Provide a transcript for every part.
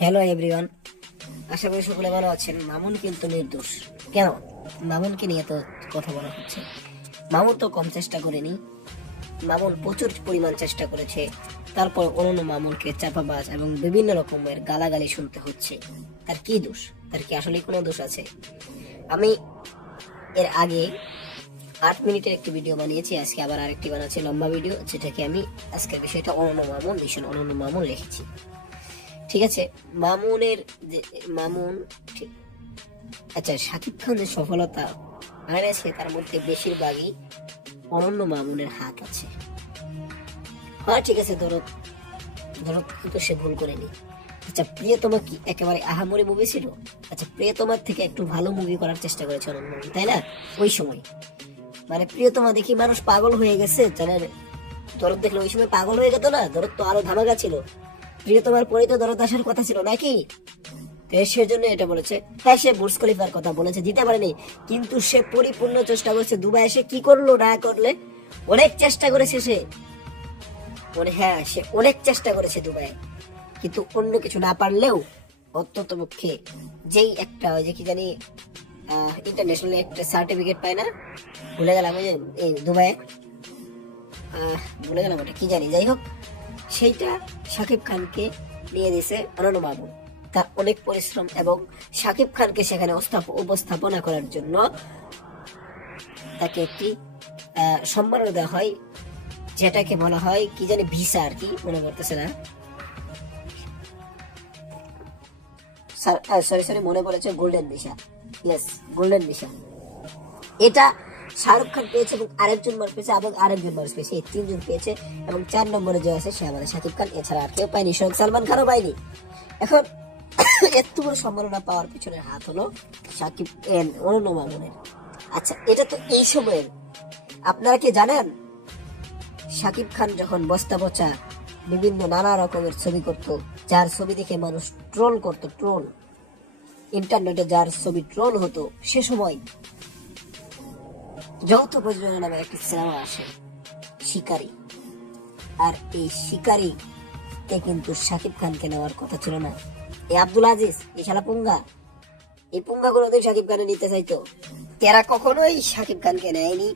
Hello everyone, আশা করি সকলে ভালো আছেন। মামুন কিন্তু নির্দোষ। কেন মামুনকে নিয়ে তো কথা বলা হচ্ছে? মামুন তো কম চেষ্টা করেনি, মামুন প্রচুর পরিমাণ চেষ্টা করেছে। তারপর অন্য মামুনকে চাপাবাজ এবং বিভিন্ন রকমের গালাগালি শুনতে হচ্ছে। তার কি দোষ? তার কি আসলে কোনো দোষ আছে? আমি এর আগে 8 মিনিটের একটি ভিডিও বানিয়েছি, আজকে আবার আরেকটি বানাচ্ছি লম্বা ভিডিও, যেটাকে আমি আজকের বিষয়টা অনন্য মামুন মিশন অনন্য মামুন লিখেছি। ঠিক আছে, মামুনের যে মামুন ঠিক আচ্ছা, শাকিব খান যে সফলতা আনেছে তার মধ্যে বেশিরভাগই অনন্য মামুনের হাত আছে। হ্যাঁ ঠিক আছে, ধরো ধরো কিন্তু সে ভুল করেনি। আচ্ছা, প্রিয়তমা কি একেবারে আহামরি মুভি ছিল? আচ্ছা, প্রিয়তমার থেকে একটু ভালো মুভি করার চেষ্টা করেছে অনন্য মামুন, তাই না? ওই সময় মানে প্রিয়তমা দেখি মানুষ পাগল হয়ে গেছে, জানেন? দরদ দেখলে ওই সময় পাগল হয়ে যেত না? দরদ তো আরো ধামাকা ছিল। প্রিয়তমার পরে তো দরদ আসার কথা ছিল নাকি? সেজন্য এটা বলেছে। হ্যাঁ, সে বুর্জ খলিফার কথা বলেছে, দিতে পারেনি, কিন্তু সে পরিপূর্ণ চেষ্টা করেছে। দুবাই এসে কি করলো না করলে, অনেক চেষ্টা করেছে সে। হ্যাঁ, সে অনেক চেষ্টা করেছে দুবাই, কিন্তু অন্য কিছু না পারলেও অত্যন্ত পক্ষে যেই একটা ওই যে কি জানি ইন্টারন্যাশনাল একটা সার্টিফিকেট পায় না, ভুলে গেলাম, ওই যে এই দুবাই ভুলে গেলাম ওটা কি জানি, যাই হোক সেইটা শাকিব খানকে নিয়ে দিয়েছে অনন্য মামুন। তার অনেক পরিশ্রম এবং শাকিব খানকে সেখানে উপস্থাপনা করার জন্য তাকে একটি সম্মাননা দেওয়া হয়, যেটাকে বলা হয় কি জানি ভিসা, আর কি মনে করতেছে না, সরি মনে পড়েছে, golden visa. Yes, golden visa. এটা শাহরুখ খান পেয়েছে এবং আরেকজন মানুষ পেয়েছে এবং আরেকজন মানুষ পেয়েছে, এই 3 জন পেয়েছে। এবং 4 নম্বরে যে আছে সে আমাদের শাকিব খান, এছাড়া আর কেউ পায়নি, স্বয়ং সালমান খানও পায়নি। এখন এত বড় সম্মাননা পাওয়ার পিছনে হাত হলো শাকিব অনন্য মামুনের। আচ্ছা, এটা তো এই সময়ের। আপনারা কি জানেন শাকিব খান যখন বস্তা পচা বিভিন্ন নানা রকমের ছবি করত, যার ছবি দেখে মানুষ ট্রোল করত, ট্রোল ইন্টারনেটে যার ছবি ট্রোল হতো, সে সময় যৌথ প্রযোজনা নামে একটি সিনেমা আসে, শিকারী। আর এই শিকারীতে কিন্তু শাকিব খানকে নেওয়ার কথা ছিল না। এই আব্দুল আজিজ, এই শালা পুঙ্গা, এই পুঙ্গা কোনোদিন শাকিব খানে নিতে চাইতো? এরা কখনোই শাকিব খানকে নেয়নি।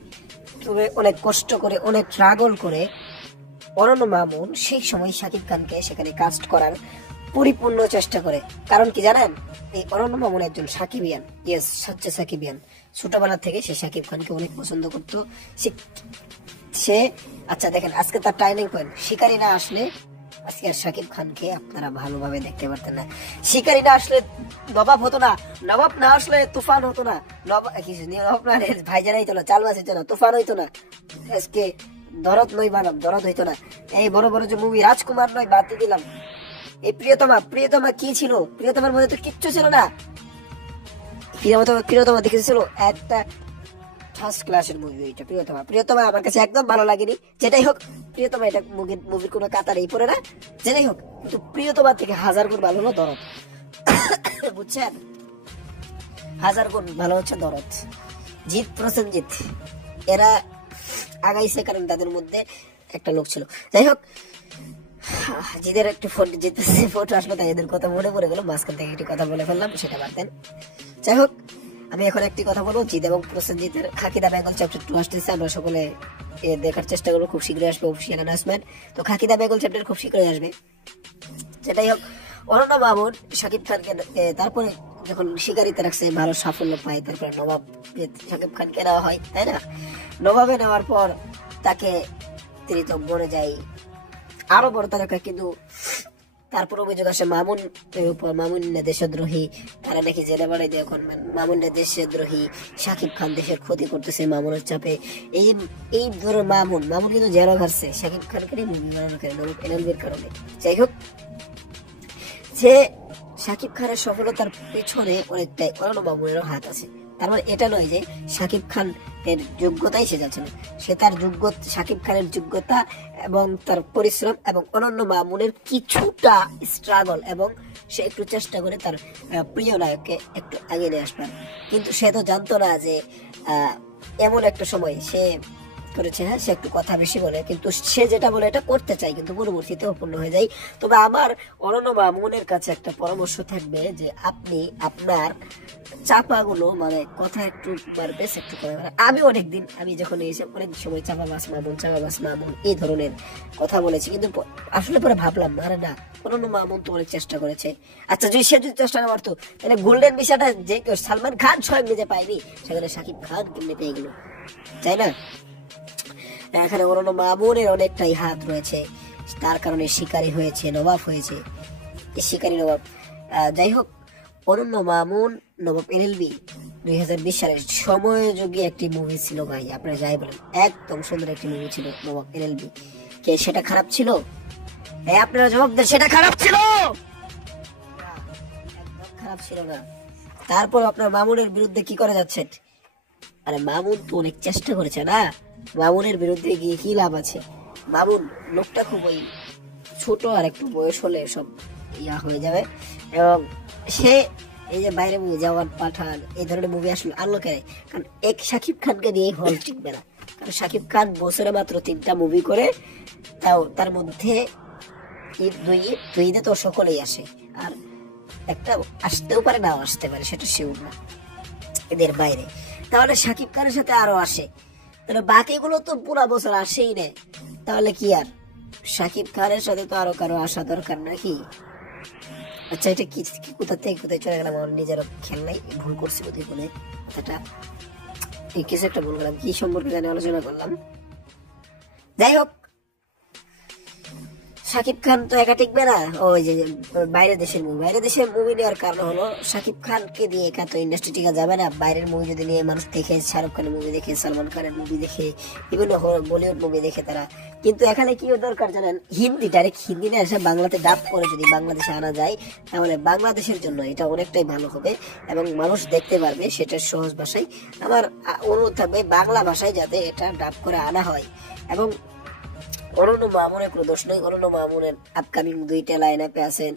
তবে অনেক কষ্ট করে, অনেক স্ট্রাগল করে অনন্য মামুন সেই সময় শাকিব খানকে সেখানে কাস্ট করার পরিপূর্ণ চেষ্টা করে। কারণ কি জানেন, এই অনন্য মামুন একজন সাকিবিয়ান, ইয়েস, সচ্চা সাকিবিয়ান। ছোটবেলা থেকে সে শাকিব খানকে অনেক পছন্দ করতো। সে আচ্ছা দেখেন, আজকে তার টার্নিং পয়েন্ট। শিকারী না আসলে আজকে আর শাকিব খানকে আপনারা ভালোভাবে দেখতে পারতেন না। শিকারী না আসলে নবাব হতো না, নবাব না আসলে তুফান হতো না, নবাব ভাইজান হইতো না, চালবাস হইতো না, তুফান হইতো না, আজকে দরদ নয় বানাম দরদ হইতো না। এই বড় বড় যে মুভি, রাজকুমার নয় বাদ দিয়ে দিলাম। এই প্রিয়তমা কি ছিল? প্রিয়তমার মধ্যে তো কিচ্ছু ছিল না। প্রিয়তমা দেখেছিল একটা ফার্স্ট ক্লাসের মুভি, এটা প্রিয়তমা আমার কাছে একদম ভালো লাগেনি। যেটাই হোক, প্রিয়তমা এটা মুভির কোনো কাতারেই পড়ে না। যেটাই হোক, কিন্তু প্রিয়তমা থেকে 1000 গুণ ভালো হলো দরদ। বুঝছেন, 1000 গুণ ভালো হচ্ছে দরদ। জিৎ, প্রসেনজিৎ এরা আগাইছে কারণ তাদের মধ্যে একটা লোক ছিল। যাই হোক, জিদের একটু ফটো আসলো, তাই এদের কথা মনে পড়ে গেল, মাঝখান থেকে একটি কথা বলে ফেললাম, সেটা বাদ দেন। যাই হোক, আমি এখন একটি কথা বলবো। জিদ এবং প্রসেনজিতের খাকি দা বেঙ্গল চ্যাপ্টার 2 আসতেছে, আমরা সকলে দেখার চেষ্টা করবো। খুব শীঘ্রই আসবে অফিসিয়াল অ্যানাউন্সমেন্ট। তো খাকি দা বেঙ্গল চ্যাপ্টার খুব শীঘ্রই আসবে। যেটাই হোক, অনন্য মামুন শাকিব খানকে তারপরে যখন শিকারিতে রাখছে, ভালো সাফল্য পায়, তারপরে নবাব শাকিব খানকে নেওয়া হয়, তাই না? নবাবে নেওয়ার পর তাকে তিনি তো বনে যায় আরো বড় তারকা, কিন্তু তারপর অভিযোগ আসে মামুনের উপর, মামুন দেশদ্রোহী, তারা নাকি জেলে বাড়াই দিয়ে এখন মামুন দেশদ্রোহী, শাকিব খান দেশের ক্ষতি করতেছে মামুনের চাপে। এই ধরো মামুন কিন্তু জেলও ঘাটছে শাকিব খানকে মুভি বানানোর কারণে, এলএলবির কারণে। যাই হোক, যে শাকিব খানের সফলতার পেছনে অনেকটাই অনন্য মামুনেরও হাত আছে। তার মানে এটা নয় যে শাকিব খান এর যোগ্যতাই সে যাচ্ছে না, সে তার শাকিব খানের যোগ্যতা এবং তার পরিশ্রম এবং অনন্য মামুনের কিছুটা স্ট্রাগল এবং সে একটু চেষ্টা করে তার প্রিয় নায়ককে একটু আগে নিয়ে আসবেন। কিন্তু সে তো জানতো না যে এমন একটা সময় সে করেছে। হ্যাঁ, সে একটু কথা বেশি বলে, কিন্তু সে যেটা বলে এটা করতে চায়, কিন্তু পরবর্তীতে অপূর্ণ হয়ে যায়। তবে আমার অনন্য মামুনের কাছে একটা পরামর্শ থাকবে যে আপনি আপনার চাপাগুলো মানে কথা একটু বেশ একটু করে, মানে আমি যখন এসে অনেক সময় চাপাবাস মামুন এই ধরনের কথা বলেছি, কিন্তু আসলে পরে ভাবলাম আরে না, অনন্য মামুন তো অনেক চেষ্টা করেছে। আচ্ছা, যদি সে যদি চেষ্টা না করতো তাহলে গোল্ডেন বিষয়টা যে সালমান খান স্বয়ং নিজে পায়নি, সেখানে শাকিব খান কেমনে পেয়ে গেল, তাই না? এখানে অনন্য মামুনের অনেকটাই হাত রয়েছে, তার কারণে শিকারী হয়েছে, নবাব হয়েছে, শিকারী নবাব। যাই হোক, অনন্য মামুন নবাব এলএলবি 2020 সালের সময়যোগী একটি মুভি ছিল ভাই, আপনারা যাই বলেন, একদম সুন্দর একটি মুভি ছিল নবাব এলএলবি। কে সেটা খারাপ ছিল? আপনারা জবাব দেন, সেটা খারাপ ছিল? একদম খারাপ ছিল না। তারপর আপনার মামুনের বিরুদ্ধে কি করে যাচ্ছেন? আরে মামুন তো অনেক চেষ্টা করেছে না, মামুনের বিরুদ্ধে গিয়ে কি লাভ আছে? মামুন লোকটা খুব ওই ছোট, আর একটু বয়স হলে সব ইয়া হয়ে যাবে। এবং সে এই যে বাইরে মুভি, জওয়ান, পাঠান এই ধরনের মুভি আসলে আনলো কেন? কারণ এক শাকিব খানকে দিয়ে হল টিকবে না। কারণ শাকিব খান বছরে মাত্র 3টা মুভি করে, তাও তার মধ্যে ঈদ, দুই ঈদে তো সকলেই আসে, আর একটা আসতেও পারে, নাও আসতে পারে, সেটা শিওর না এদের বাইরে। তাহলে শাকিব খানের সাথে আরো আসে, তাহলে বাকিগুলো তো পুরা বছর আসেই না। তাহলে কি আর শাকিব খানের সাথে তো আরো কারো আসা দরকার নাকি? আচ্ছা, এটা কি কোথা থেকে কোথায় চলে গেলাম, আমার নিজেরও খেয়াল নাই, ভুল করছি বোধহয় বলে কথাটা, এই কিছু একটা ভুল করলাম, কি সম্পর্কে জানি আলোচনা করলাম। যাই হোক, শাকিব খান তো একা টিকবে না, ওই যে বাইরের দেশের মুভি নেওয়ার কারণ হলো শাকিব খানকে দিয়ে একা তো ইন্ডাস্ট্রি টিকা যাবে না। বাইরের মুভি যদি নিয়ে মানুষ দেখে, শাহরুখ খানের মুভি দেখে, সালমান খানের মুভি দেখে, বিভিন্ন বলিউড মুভি দেখে তারা, কিন্তু এখানে কি দরকার জানেন? ডাইরেক্ট হিন্দি না এসে বাংলাতে ডাব করে যদি বাংলাদেশে আনা যায়, তাহলে বাংলাদেশের জন্য এটা অনেকটাই ভালো হবে এবং মানুষ দেখতে পারবে সেটা সহজ ভাষায়। আমার অনুরোধ থাকবে বাংলা ভাষায় যাতে এটা ডাব করে আনা হয়। এবং অনন্য মামুনের কোনো দোষ নেই, অনন্য মামুনের আপকামিং 2টা লাইন আপে আছেন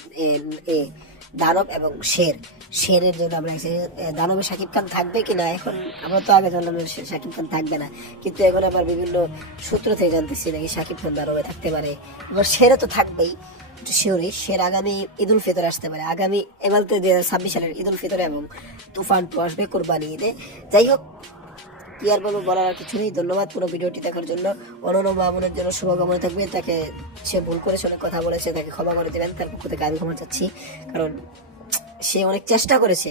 দানব এবং শেরের জন্য আমরা দানবে শাকিব খান থাকবে কিনা, এখন আমরা তো আগে জানলাম শাকিব খান থাকবে না, কিন্তু এখন আবার বিভিন্ন সূত্র থেকে জানতেছি নাকি শাকিব খান দানবে থাকতে পারে, এবার শেরে তো থাকবেই শিওরই। শের আগামী ঈদুল ফিতর আসতে পারে, আগামী এবারতে 2026 সালের ঈদুল ফিতর এবং তুফান 2 আসবে কোরবানি ঈদে। যাই হোক, কি আর বলবো, বলার আর কিছু নেই। ধন্যবাদ পুরো ভিডিওটি দেখার জন্য। অনন্য মামুনের জন্য শুভকামনা থাকবে, তাকে সে ভুল করেছে, অনেক কথা বলেছে, তাকে ক্ষমা করে দেবেন, তার পক্ষ থেকে আমি ক্ষমা চাচ্ছি। কারণ সে অনেক চেষ্টা করেছে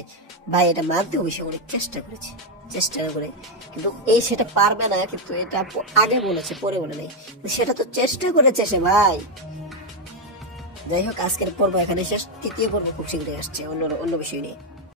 ভাই, এটা মানতে হবে, সে অনেক চেষ্টা করে, কিন্তু সেটা পারবে না, কিন্তু এটা আগে বলেছে, পরে বলে নাই, সেটা তো চেষ্টা করেছে সে ভাই। যাই হোক, আজকের পর্ব এখানে শেষ, তৃতীয় পর্ব খুব শীঘ্রই আসছে অন্য বিষয় নিয়ে।